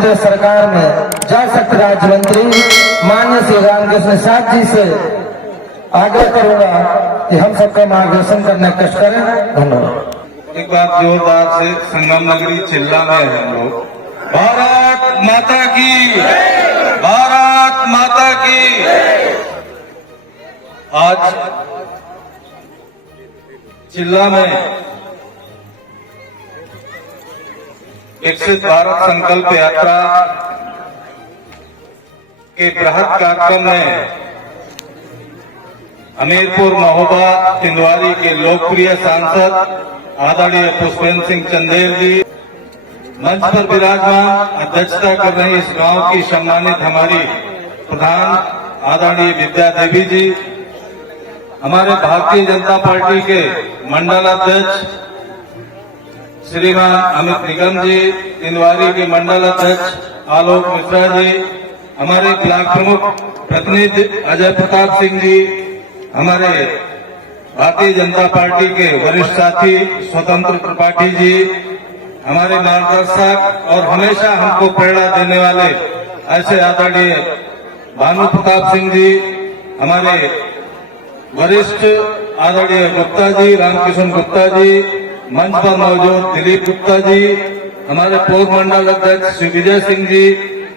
प्रदेश सरकार में जल शक्ति राज्य मंत्री माननीय श्री रामकृष्ण साथ जी से आग्रह करूंगा कि हम सबका मार्गदर्शन करने का कष्ट करें। धन्यवाद। एक बार जोरदार से संगम नगरी चिल्ला में हम लोग भारत माता की, भारत माता की। आज चिल्ला में विकसित भारत संकल्प यात्रा के बृहद कार्यक्रम में हमीरपुर महोबा तिंदवारी के लोकप्रिय सांसद आदरणीय पुष्पेंद्र सिंह चंदेल जी मंच पर विराजमान अध्यक्षता कर रही इस गांव की सम्मानित हमारी प्रधान आदरणीय विद्या देवी जी, हमारे भारतीय जनता पार्टी के मंडल अध्यक्ष श्रीमान अमित निगम जी, तिंदवारी के मंडल अध्यक्ष आलोक मिश्रा जी, हमारे ब्लॉक प्रमुख प्रतिनिधि अजय प्रताप सिंह जी, हमारे भारतीय जनता पार्टी के वरिष्ठ साथी स्वतंत्र त्रिपाठी जी, हमारे मार्गदर्शक और हमेशा हमको प्रेरणा देने वाले ऐसे आदरणीय भानु प्रताप सिंह जी, हमारे वरिष्ठ आदरणीय गुप्ता जी, रामकिशन गुप्ता जी, मंच पर मौजूद दिलीप गुप्ता जी, हमारे पूर्व मंडल अध्यक्ष श्री विजय सिंह जी,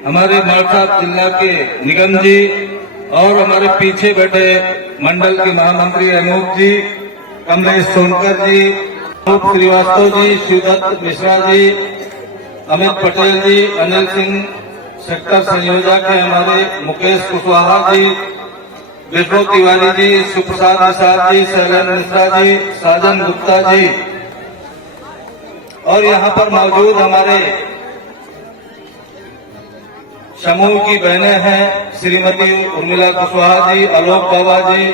हमारे मालसा जिला के निगम जी और हमारे पीछे बैठे मंडल के महामंत्री अनूप जी, कमलेश सोनकर जी, अनूप श्रीवास्तव जी, शिवदत्त मिश्रा जी, अमित पटेल जी, अनिल सिंह सेक्टर संयोजक है हमारे मुकेश कुशवाहा जी, विष्णु तिवारी जी, सुप्रसाद निषाद जी, शैलेंद्र मिश्रा जी, साजन गुप्ता जी और यहाँ पर मौजूद हमारे समूह की बहनें हैं श्रीमती उर्मिला कुशवाहा जी, आलोक बाबा जी,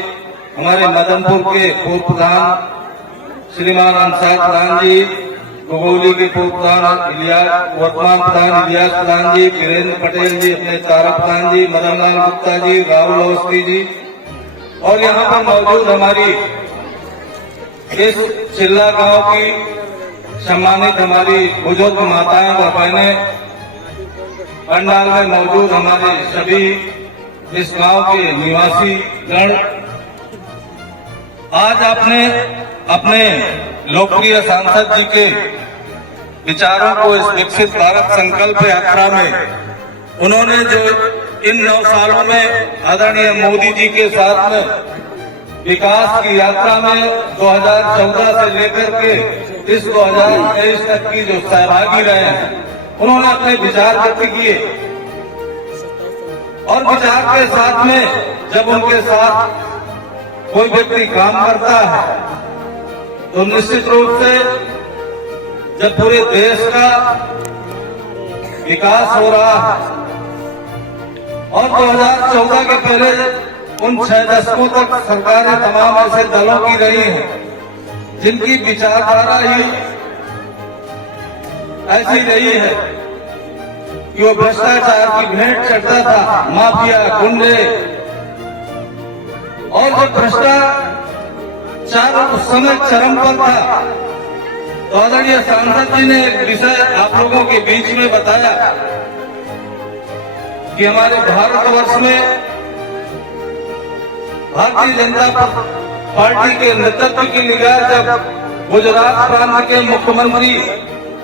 हमारे मदनपुर के पूर्व प्रधान श्रीमान अंसार प्रधान जी, गोगोली के पूर्व प्रधान वर्तमान प्रधान इलियास प्रधान जी, वीरेंद्र पटेल जी, अपने तारा प्रधान जी, मदनलाल गुप्ता जी, राहुल अवस्थी जी और यहाँ पर मौजूद हमारी इस चिल्ला गांव की सम्मानित हमारी बुजुर्ग माताएं व बहनें, पंडाल में मौजूद हमारे सभी इस गांव के निवासी गण, आज आपने अपने लोकप्रिय सांसद जी के विचारों को इस विकसित भारत संकल्प यात्रा में उन्होंने जो इन 9 सालों में आदरणीय मोदी जी के साथ में विकास की यात्रा में 2014 से लेकर के इस 2023 तक की जो सहभागी रहे हैं, उन्होंने अपने विचार व्यक्त किए और विचार के साथ में जब उनके साथ कोई व्यक्ति काम करता है तो निश्चित रूप से जब पूरे देश का विकास हो रहा है और 2014 के पहले उन 6 दशकों तक सरकारें तमाम ऐसे दलों की रही हैं जिनकी विचारधारा ही ऐसी रही है कि वो भ्रष्टाचार की भेंट चढ़ता था, माफिया, गुंडे और जब भ्रष्टाचार उस समय चरम पर था तो आदरणीय सांसद जी ने एक विषय आप लोगों के बीच में बताया कि हमारे भारतवर्ष में भारतीय जनता पार्टी के नेतृत्व की निगाह जब गुजरात प्रांत के मुख्यमंत्री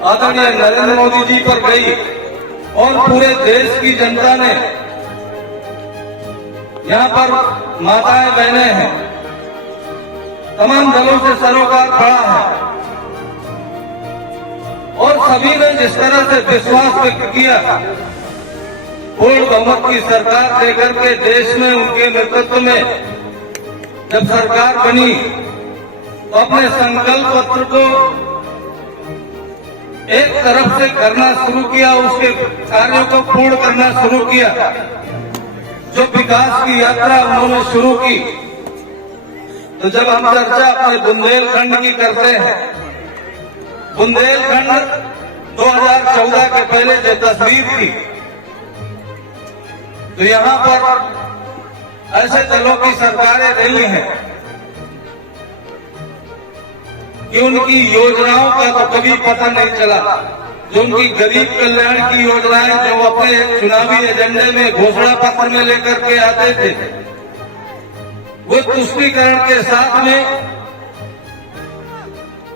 आदरणीय नरेंद्र मोदी जी पर गई और पूरे देश की जनता ने यहाँ पर माताएं बहनें हैं, तमाम दलों से सरोकार खड़ा है और सभी ने जिस तरह से विश्वास व्यक्त किया पूर्ण बहुमत की सरकार देकर के देश में उनके नेतृत्व में जब सरकार बनी तो अपने संकल्प पत्र को एक तरफ से करना शुरू किया, उसके कार्यों को पूर्ण करना शुरू किया। जो विकास की यात्रा उन्होंने शुरू की तो जब हम चर्चा अपने बुंदेलखंड की करते हैं, बुंदेलखंड 2014 के पहले जो तस्वीर थी तो यहाँ पर ऐसे दलों की सरकारें रही हैं कि उनकी योजनाओं का तो कभी पता नहीं चला। जो उनकी गरीब कल्याण की योजनाएं जो अपने चुनावी एजेंडे में घोषणा पत्र में लेकर के आते थे, वो तुष्टीकरण के साथ में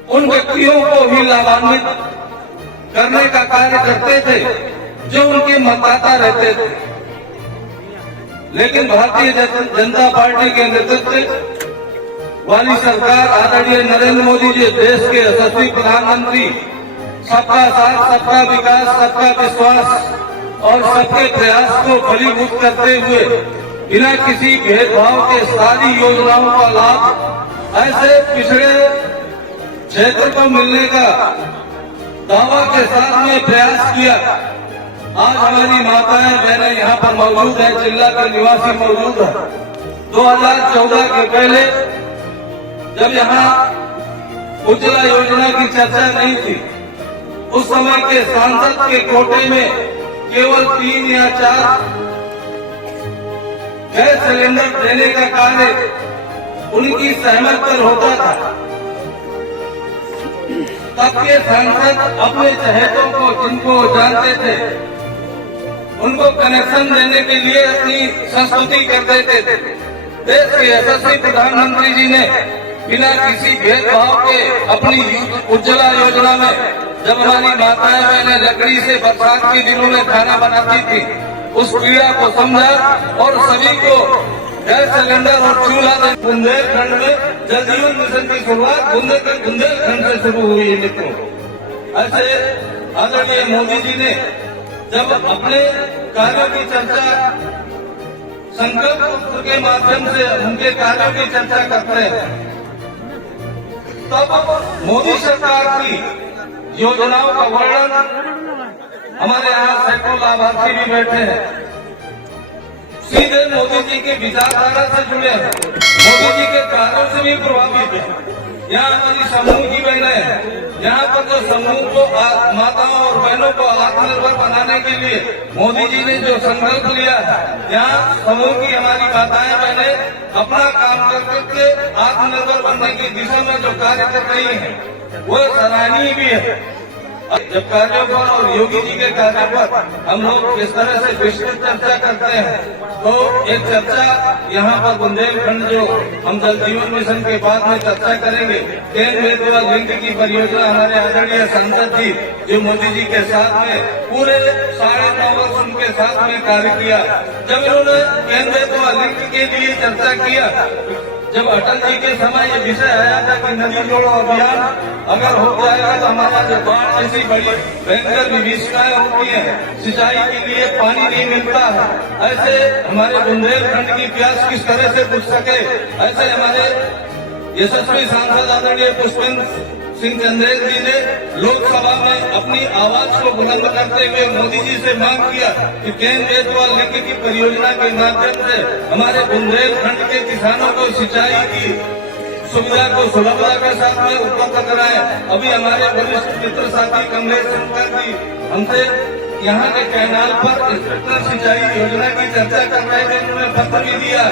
उन व्यक्तियों को भी लाभान्वित करने का कार्य करते थे जो उनके मतदाता रहते थे। लेकिन भारतीय जनता पार्टी के नेतृत्व वाली सरकार आदरणीय नरेंद्र मोदी जी देश के यशस्वी प्रधानमंत्री, सबका साथ, सबका विकास, सबका विश्वास और सबके प्रयास को फलीभूत करते हुए बिना किसी भेदभाव के सारी योजनाओं का लाभ ऐसे पिछड़े क्षेत्र को मिलने का दावा के साथ में प्रयास किया। आज हमारी माताएं बहनें यहाँ पर मौजूद है, जिला के निवासी मौजूद है। 2014 के पहले जब यहाँ उज्ज्वला योजना की चर्चा नहीं थी, उस समय के सांसद के कोटे में केवल 3 या 4 गैस सिलेंडर देने का कार्य उनकी सहमति पर होता था। तब के सांसद अपने चहेतों को, जिनको जानते थे, उनको कनेक्शन देने के लिए अपनी संस्तुति कर देते थे। देश के यशस्वी प्रधानमंत्री जी ने बिना किसी भेदभाव के अपनी उज्ज्वला योजना में जब हमारी माताएं बहनें लकड़ी से बरसात के दिनों में खाना बनाती थी, उस पीड़ा को समझा और सभी को गैस सिलेंडर और चूल्हा दे। बुंदेलखंड में जल जीवन मिशन की शुरुआत बुंदेलखंड से शुरू हुई है मित्रों। ऐसे आदरणीय मोदी जी ने जब अपने कार्यों की चर्चा संकल्प पत्र के माध्यम से उनके कार्यों की चर्चा करते हैं, तब मोदी सरकार की योजनाओं का वर्णन, हमारे यहाँ सैकड़ों लाभार्थी भी बैठे हैं, सीधे मोदी जी के विचारधारा से जुड़े हैं, मोदी जी के कार्यों से भी प्रभावित है। यहाँ हमारी समूह की बहनें हैं, यहाँ पर जो समूह को माताओं और बहनों को आत्मनिर्भर बनाने के लिए मोदी जी ने जो संकल्प लिया है, यहाँ समूह की हमारी माताएं बहनें अपना काम कर करके आत्मनिर्भर बनने की दिशा में जो कार्य कर रही हैं, वो सराहनीय भी है। जब कार्यों पर और योगी जी के कार्यों पर हम लोग इस तरह से विस्तृत चर्चा करते हैं, तो एक चर्चा यहाँ पर बुंदेलखंड जो हम जल जीवन मिशन के बाद में चर्चा करेंगे, केन बेतवा लिंक की परियोजना हमारे आदरणीय सांसद जी जो मोदी जी के साथ में पूरे 9.5 वर्ष उनके साथ में कार्य किया। जब इन्होंने केन बेतवा लिंक के लिए चर्चा किया, जब अटल जी के समय ये विषय आया था कि नदी जोड़ो अभियान अगर हो जाएगा तो हमारा जो बाढ़ जैसी बड़ी भयंकर विभीषिकाएं होती हैं, सिंचाई के लिए पानी नहीं मिलता है, ऐसे हमारे बुंदेलखंड की प्यास किस तरह से बुझ सके, ऐसे हमारे यशस्वी सांसद आदरणीय पुष्पेंद्र सिंह चंदेल जी ने लोकसभा में अपनी आवाज को बुलंद करते हुए मोदी जी से मांग किया कि केन बेतवा लिंक की परियोजना के माध्यम से हमारे बुंदेलखंड के किसानों को सिंचाई की सुविधा को सुलभता के साथ में उपलब्ध कराएं। अभी हमारे वरिष्ठ मित्र साथी कमलेश शंकर जी हमसे यहाँ के कैनाल पर इंस्पेक्टर सिंचाई योजना की चर्चा कर रहे थे, उन्होंने पत्र भी दिया।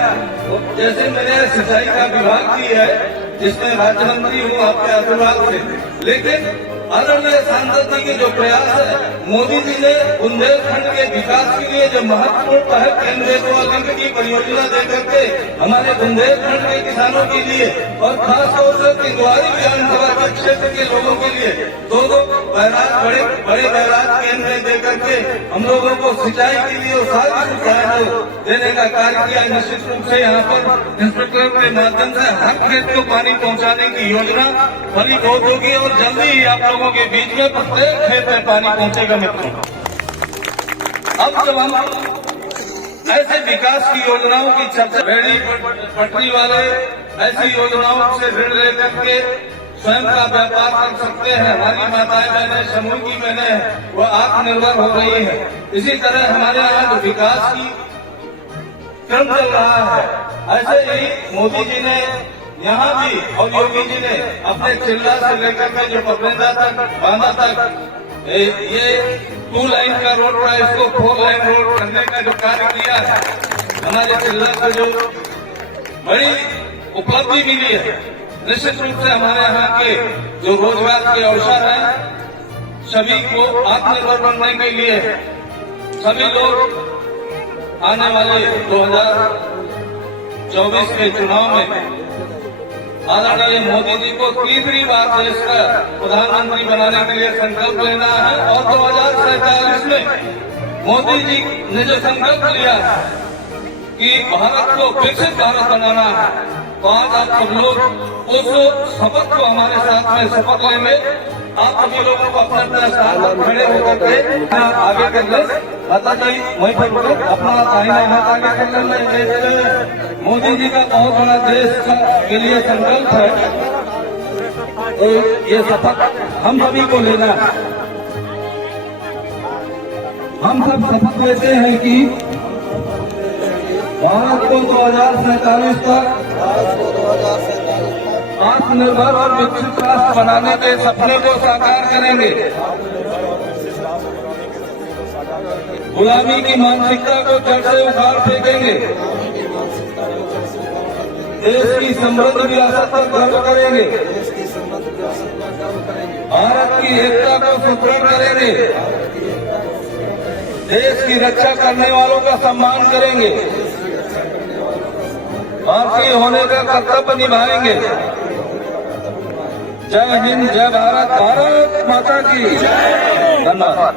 जैसे मेरे सिंचाई का विभाग भी है जिसमें राज्य मंत्री हूँ आपके आशीर्वाद से, लेकिन आदरणीय सांसद जी के जो प्रयास है, मोदी जी ने बुंदेलखंड के विकास के लिए जो महत्वपूर्ण पहल केन बेतवा लिंक की परियोजना देकर के हमारे बुंदेलखंड के किसानों के लिए और खासतौर से तिंदवारी विधानसभा के क्षेत्र के लोगों के लिए 2 बैराज बड़े बैराज केंद्र में देकर के हम लोगों को सिंचाई के लिए सारी सुविधाएं देने का कार्य किया। निश्चित रूप से यहाँ पर इंस्पेक्टर के माध्यम से हर खेत को पानी पहुँचाने की योजना बड़ी बहुत होगी और जल्दी ही आप लोगों के बीच में प्रत्येक खेत में पानी पहुंचेगा मित्रों। अब जब हम ऐसे विकास की योजनाओं की चर्चा, रेहड़ी पटरी वाले ऐसी योजनाओं से ऋण लेकर के स्वयं का व्यापार कर सकते हैं, हमारी माताएं बहनें, समूह की बहनें वो आत्मनिर्भर हो रही है। इसी तरह हमारे यहाँ जो विकास की क्रम चल रहा है, ऐसे ही मोदी जी ने यहाँ भी और योगी जी ने अपने चिल्ला से लेकर के जो पपरेंदा तक, बांदा तक ये 2 लाइन का रोड था, इसको 4 लाइन रोड करने का जो कार्य किया है, हमारे चिल्ला को जो बड़ी उपलब्धि मिली है। निश्चित रूप से हमारे यहाँ के जो रोजगार के अवसर हैं, सभी को आत्मनिर्भर बनने के लिए सभी लोग आने वाले 2024 के चुनाव में आदरणीय मोदी जी को तीसरी बार देश का प्रधानमंत्री बनाने के लिए संकल्प लेना है। और 2047 में मोदी जी ने जो संकल्प लिया कि भारत को विकसित भारत बनाना है, तो आज आप सब लोग उस शपथ को हमारे साथ में शपथ लेंगे। आप सभी लोगों को अपना अपना स्थान पर खड़े होकर के आगे कर ले। माता जी वहीं पर अपना दाहिना हाथ आगे कर ले। मोदी जी का बहुत बड़ा देश के लिए संकल्प है, तो ये शपथ हम सभी को लेना है। हम सब शपथ लेते हैं कि भारत को 2047 तक आत्मनिर्भर और विकसित राष्ट्र बनाने के सपने को साकार करेंगे। गुलामी की मानसिकता को जड़ से उखाड़ फेंकेंगे। देश की समृद्ध विरासत पर गर्व करेंगे। भारत की एकता को सुदृढ़ करेंगे। देश की रक्षा करने वालों का सम्मान करेंगे। भारतीय होने का कर्तव्य निभाएंगे। जय हिंद, जय भारत, भारत माता की धन्यवाद।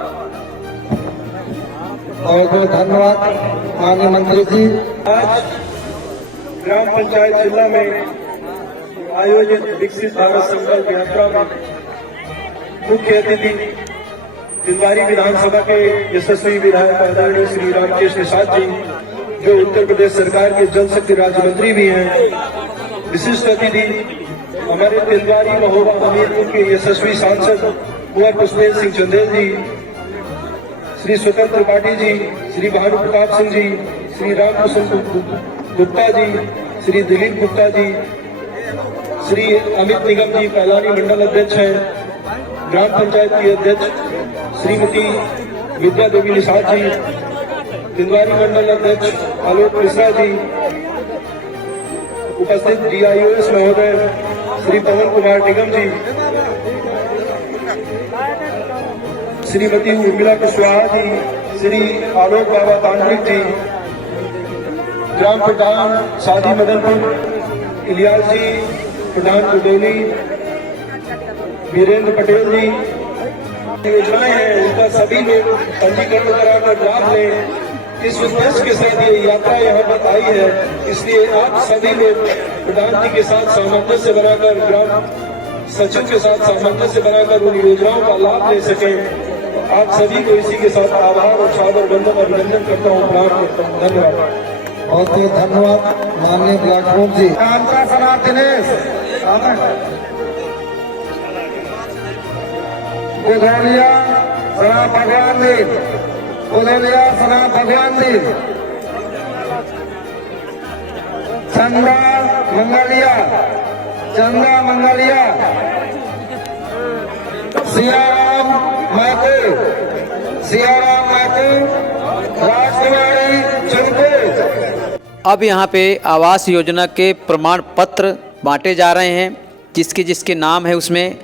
बहुत बहुत धन्यवाद माननीय मंत्री जी। आज ग्राम पंचायत जिला में आयोजित विकसित भारत संकल्प यात्रा में मुख्य अतिथि तिलवारी विधानसभा के यशस्वी विधायक आदरणीय श्री रामकेश निषाद जी, जो उत्तर प्रदेश सरकार के जल शक्ति राज्य मंत्री भी हैं। विशिष्ट अतिथि हमारे तिलवारी महोबा हमीरपुर के यशस्वी सांसद कुंवर पुष्पेंद्र सिंह चंदेल जी, श्री स्वतंत्र त्रिपाठी जी, श्री भानु प्रताप सिंह जी, श्री रामकृष्ण गुप्ता जी, श्री दिलीप गुप्ता जी, श्री अमित निगम जी पैलानी मंडल अध्यक्ष हैं। ग्राम पंचायत की अध्यक्ष श्रीमती विद्या देवी निषाद जी, तिलवारी मंडल अध्यक्ष आलोक मिश्रा जी, उपस्थित DIOS महोदय श्री पवन कुमार निगम जी, श्रीमती उर्मिला कुशवाहा जी, श्री आलोक बाबा तांत्रिक जी, ग्राम प्रधान शादी मदनपुर इलियास जी, प्रधान कुडोली वीरेंद्र पटेल जी। योजनाएं हैं उनका सभी लोग पंजीकरण कराकर लाभ लें। इस उद्देश्य के साथ ये यात्रा यहाँ पर आई है, इसलिए आप सभी लोग प्रधान जी के साथ सामंजस्य बनाकर, ग्राम सचिव के साथ सामंजस्य बनाकर उन योजनाओं का लाभ ले सकें। आप सभी को इसी के साथ आभार और सादर वंदन अभिनंदन करता हूँ, प्रणाम करता हूँ। धन्यवाद। बहुत बहुत धन्यवाद माननीय ब्लॉक प्रमुख जी। दिनेश उधौलिया सना भगवान दिन, उधौलिया सना भगवान दिन, चंदा मंगलिया, चंदा मंगलिया, सियाराम माथे, सियाराम माथे, राजकुमारी चुनके। अब यहाँ पे आवास योजना के प्रमाण पत्र बांटे जा रहे हैं, जिसके जिसके नाम है उसमें।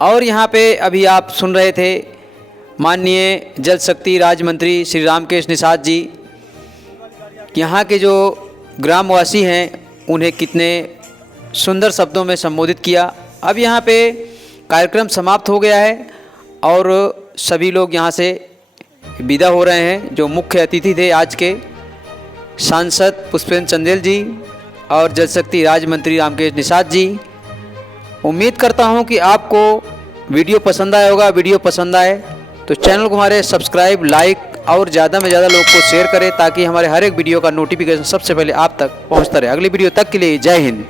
और यहाँ पे अभी आप सुन रहे थे माननीय जल शक्ति राज्य मंत्री श्री रामकेश निषाद जी, यहाँ के जो ग्रामवासी हैं उन्हें कितने सुंदर शब्दों में संबोधित किया। अब यहाँ पे कार्यक्रम समाप्त हो गया है और सभी लोग यहाँ से विदा हो रहे हैं। जो मुख्य अतिथि थे आज के सांसद पुष्पेंद्र चंदेल जी और जल शक्ति राज्य मंत्री रामकेश निषाद जी। उम्मीद करता हूँ कि आपको वीडियो पसंद आया होगा। वीडियो पसंद आए तो चैनल को हमारे सब्सक्राइब, लाइक और ज़्यादा में ज़्यादा लोग को शेयर करें, ताकि हमारे हर एक वीडियो का नोटिफिकेशन सबसे पहले आप तक पहुँचता रहे। अगली वीडियो तक के लिए जय हिंद।